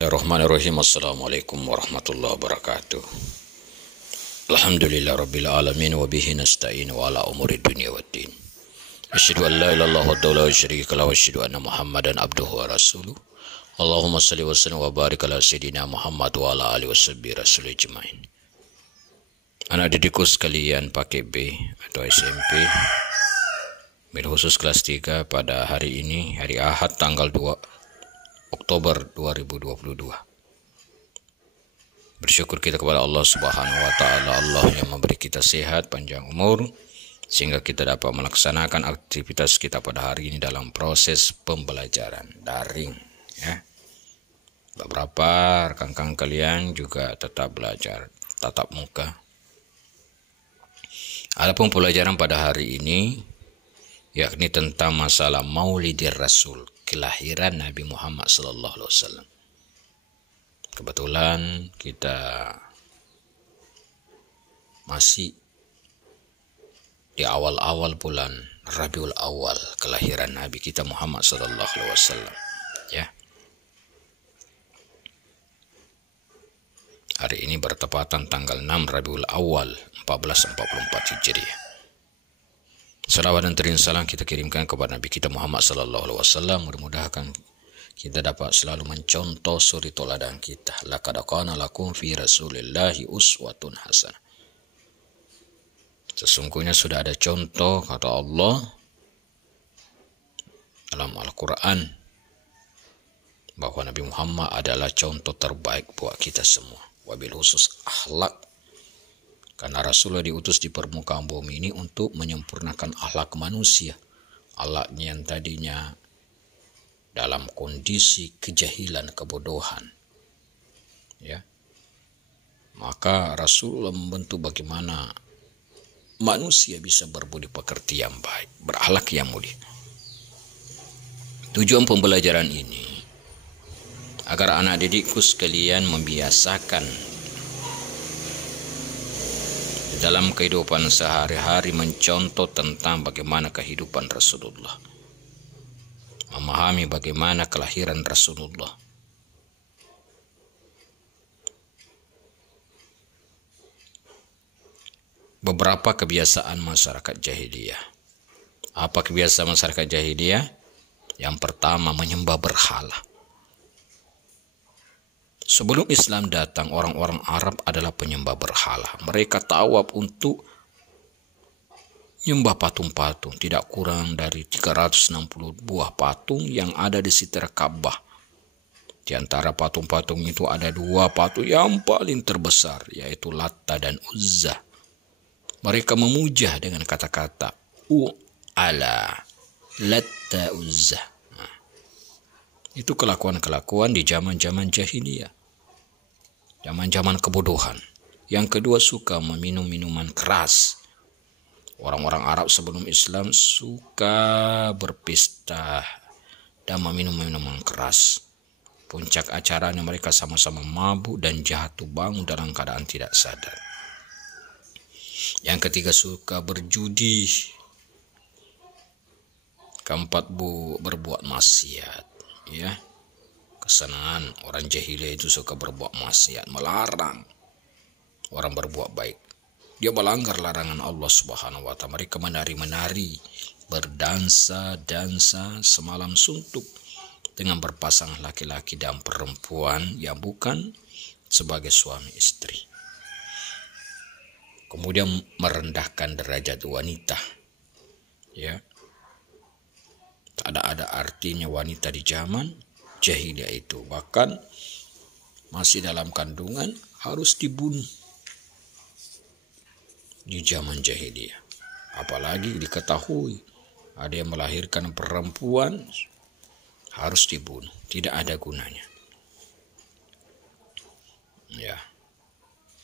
Bismillahirrahmanirrahim. Assalamualaikum warahmatullahi wabarakatuh. Alhamdulillah rabbil alamin wa bihi nasta'in wa ala umuri dunya waddin. Asyhadu an la ilaha illallah wahdahu la syarika lahu wa asyhadu anna Muhammadan abduhu wa rasuluh. Allahumma shalli wa sallim wa barik ala sayidina Muhammad wa ala alihi washabbihi rasul ajmain. Anak didikku sekalian pakai B atau SMP, bil khusus kelas 3 pada hari ini, hari Ahad tanggal 2 Oktober 2022. Bersyukur kita kepada Allah Subhanahu wa taala, Allah yang memberi kita sehat, panjang umur, sehingga kita dapat melaksanakan aktivitas kita pada hari ini dalam proses pembelajaran daring, ya. Beberapa rekan-rekan kalian juga tetap belajar tatap muka. Adapun pembelajaran pada hari ini yakni tentang masalah Maulidir Rasul, kelahiran Nabi Muhammad SAW. Kebetulan kita masih di awal-awal bulan Rabiul Awal, kelahiran Nabi kita Muhammad SAW. Ya. Hari ini bertepatan tanggal 6 Rabiul Awal 1444 Hijriah. Salawat dan terian salam kita kirimkan kepada Nabi kita Muhammad SAW. Mudah-mudahan kita dapat selalu mencontoh suri teladan kita. Laqad kana lakum fi Rasulillahi uswatun hasanah. Sesungguhnya sudah ada contoh kata Allah dalam Al-Quran bahwa Nabi Muhammad adalah contoh terbaik buat kita semua. Wabil khusus akhlak. Karena Rasulullah diutus di permukaan bumi ini untuk menyempurnakan akhlak manusia. Akhlaknya yang tadinya dalam kondisi kejahilan, kebodohan. Ya. Maka Rasulullah membentuk bagaimana manusia bisa berbudi pekerti yang baik, berakhlak yang mulia. Tujuan pembelajaran ini agar anak didikku sekalian membiasakan dalam kehidupan sehari-hari mencontoh tentang bagaimana kehidupan Rasulullah, memahami bagaimana kelahiran Rasulullah. Beberapa kebiasaan masyarakat jahiliyah. Apa kebiasaan masyarakat jahiliyah? Yang pertama, menyembah berhala. Sebelum Islam datang, orang-orang Arab adalah penyembah berhala. Mereka tawaf untuk menyembah patung-patung. Tidak kurang dari 360 buah patung yang ada di sekitar Ka'bah. Di antara patung-patung itu ada 2 patung yang paling terbesar, yaitu Latta dan Uzza. Mereka memuja dengan kata-kata U'ala Latta Uzza. Nah, itu kelakuan-kelakuan di zaman-zaman jahiliyah. Zaman-zaman kebodohan. Yang kedua, suka meminum minuman keras. Orang-orang Arab sebelum Islam suka berpesta dan meminum minuman keras. Puncak acaranya mereka sama-sama mabuk dan jatuh bangun dalam keadaan tidak sadar. Yang ketiga, suka berjudi. Keempat, berbuat maksiat, ya. Kesenangan orang jahiliyah itu suka berbuat maksiat, melarang orang berbuat baik. Dia melanggar larangan Allah Subhanahu wa taala. Mereka menari-menari, berdansa-dansa semalam suntuk dengan berpasang laki-laki dan perempuan yang bukan sebagai suami istri. Kemudian merendahkan derajat wanita. Ya. Tak ada artinya wanita di zaman jahiliyah itu, bahkan masih dalam kandungan harus dibunuh di zaman jahiliyah. Apalagi diketahui ada yang melahirkan perempuan, harus dibunuh, tidak ada gunanya. Ya.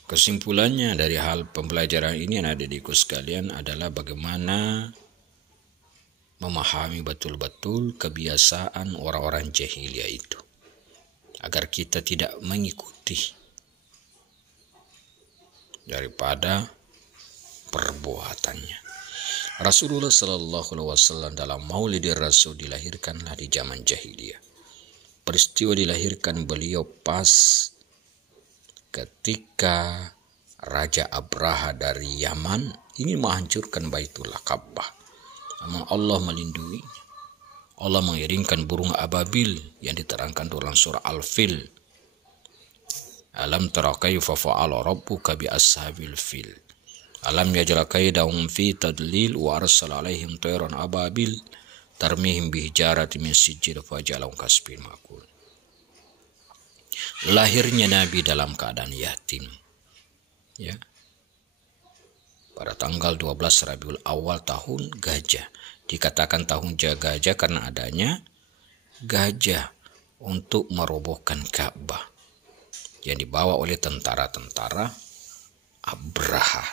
Kesimpulannya dari hal pembelajaran ini anak didikku sekalian adalah bagaimana memahami betul-betul kebiasaan orang-orang jahiliyah itu, agar kita tidak mengikuti daripada perbuatannya. Rasulullah SAW dalam Maulidir Rasul dilahirkanlah di zaman jahiliyah. peristiwa dilahirkan beliau pas ketika Raja Abraha dari Yaman ingin menghancurkan Baitullah Ka'bah. Namun Allah melindungi. Allah mengiringkan burung ababil yang diterangkan dalam surah Al-Fil. Alam tara kaifa fa'ala rabbuka bi ashabil fil. Alam yaj'al kaidahum fi tadlil wa arsala alaihim tayran ababil tarmihim bihijaratin min sijil faj'alahum kasfin ma'kul. Lahirnya Nabi dalam keadaan yatim. Ya. Pada tanggal 12 Rabiul Awal tahun gajah. Dikatakan tahun gajah karena adanya gajah untuk merobohkan Ka'bah yang dibawa oleh tentara-tentara Abraha.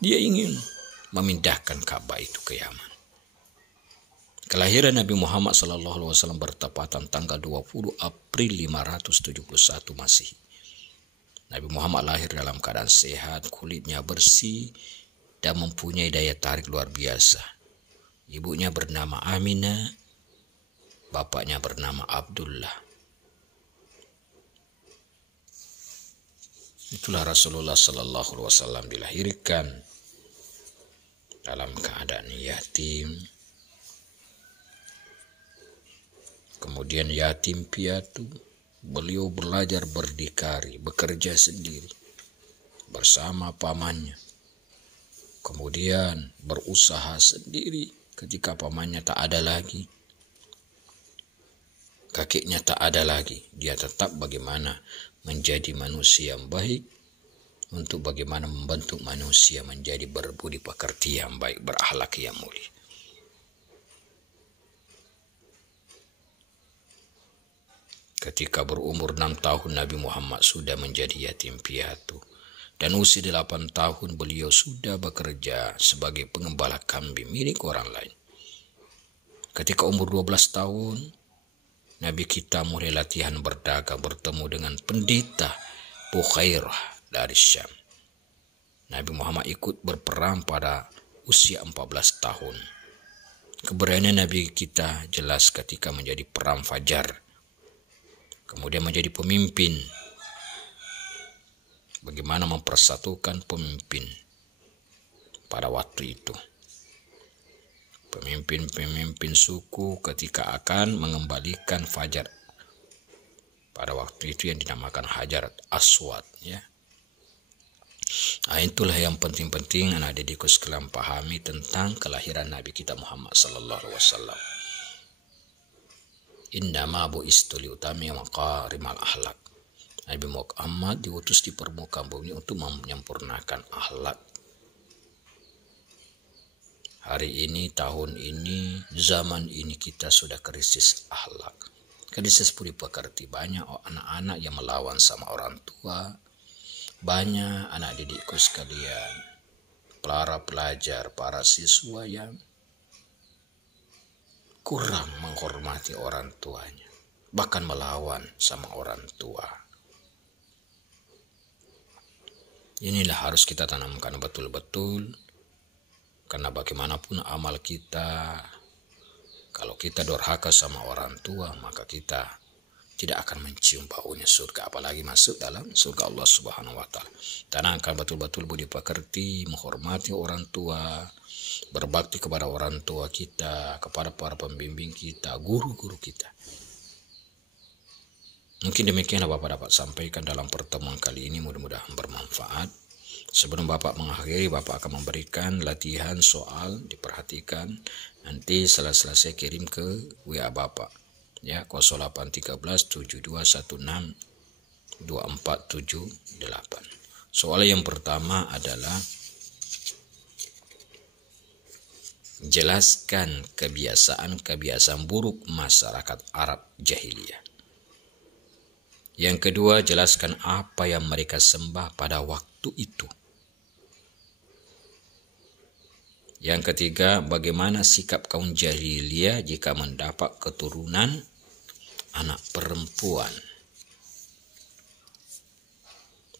Dia ingin memindahkan Ka'bah itu ke Yaman. Kelahiran Nabi Muhammad SAW bertepatan tanggal 20 April 571 Masehi. Nabi Muhammad lahir dalam keadaan sehat, kulitnya bersih, dan mempunyai daya tarik luar biasa. Ibunya bernama Aminah, bapaknya bernama Abdullah. Itulah Rasulullah Sallallahu Alaihi Wasallam dilahirkan dalam keadaan yatim. Kemudian yatim piatu, beliau belajar berdikari, bekerja sendiri bersama pamannya. Kemudian berusaha sendiri ketika pamannya tak ada lagi, kakeknya tak ada lagi. Dia tetap bagaimana menjadi manusia yang baik, untuk bagaimana membentuk manusia menjadi berbudi pekerti yang baik, berakhlak yang mulia. Ketika berumur 6 tahun Nabi Muhammad sudah menjadi yatim piatu. Dan usia 8 tahun beliau sudah bekerja sebagai pengembala kambing milik orang lain. Ketika umur 12 tahun, Nabi kita mulai latihan berdagang bertemu dengan pendeta Bukhairah dari Syam. Nabi Muhammad ikut berperang pada usia 14 tahun. Keberanian Nabi kita jelas ketika menjadi perang Fajar. Kemudian menjadi pemimpin. Bagaimana mempersatukan pemimpin pada waktu itu. Pemimpin-pemimpin suku ketika akan mengembalikan Fajar. Pada waktu itu yang dinamakan Hajar Aswad. Ya. Nah, itulah yang penting-penting anak didikku sekalian pahami tentang kelahiran Nabi kita Muhammad Sallallahu Alaihi Wasallam. Innama bu'istu liutami maqarimal akhlak. Nabi Muhammad diutus di permukaan bumi untuk menyempurnakan akhlak. Hari ini, tahun ini, zaman ini kita sudah krisis akhlak. Krisis budi pekerti. Banyak anak-anak yang melawan sama orang tua. Banyak anak didikku sekalian, para pelajar, para siswa yang kurang menghormati orang tuanya. Bahkan melawan sama orang tua. Inilah harus kita tanamkan betul-betul. Karena bagaimanapun amal kita, kalau kita durhaka sama orang tua, maka kita tidak akan mencium baunya surga. Apalagi masuk dalam surga Allah Subhanahu wa Ta'ala. Tanamkan betul-betul budi pekerti, menghormati orang tua, berbakti kepada orang tua kita, kepada para pembimbing kita, guru-guru kita. Mungkin demikianlah Bapak dapat sampaikan dalam pertemuan kali ini, mudah-mudahan bermanfaat. Sebelum Bapak mengakhiri, Bapak akan memberikan latihan soal, diperhatikan. Nanti setelah selesai kirim ke WA Bapak. Ya, 0813 7216 2478. Soal yang pertama adalah jelaskan kebiasaan-kebiasaan buruk masyarakat Arab jahiliyah. Yang kedua, jelaskan apa yang mereka sembah pada waktu itu. Yang ketiga, bagaimana sikap kaum jahiliyah jika mendapat keturunan anak perempuan.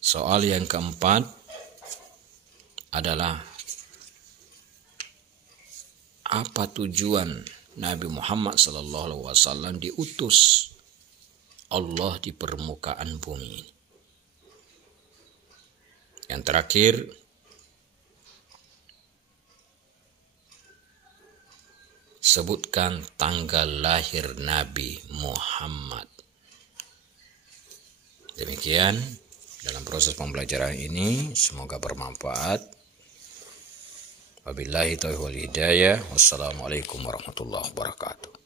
Soal yang keempat adalah apa tujuan Nabi Muhammad SAW diutus Allah di permukaan bumi ini. Yang terakhir, sebutkan tanggal lahir Nabi Muhammad. Demikian dalam proses pembelajaran ini, semoga bermanfaat. Wabillahi taufiq wal hidayah. Wassalamualaikum warahmatullahi wabarakatuh.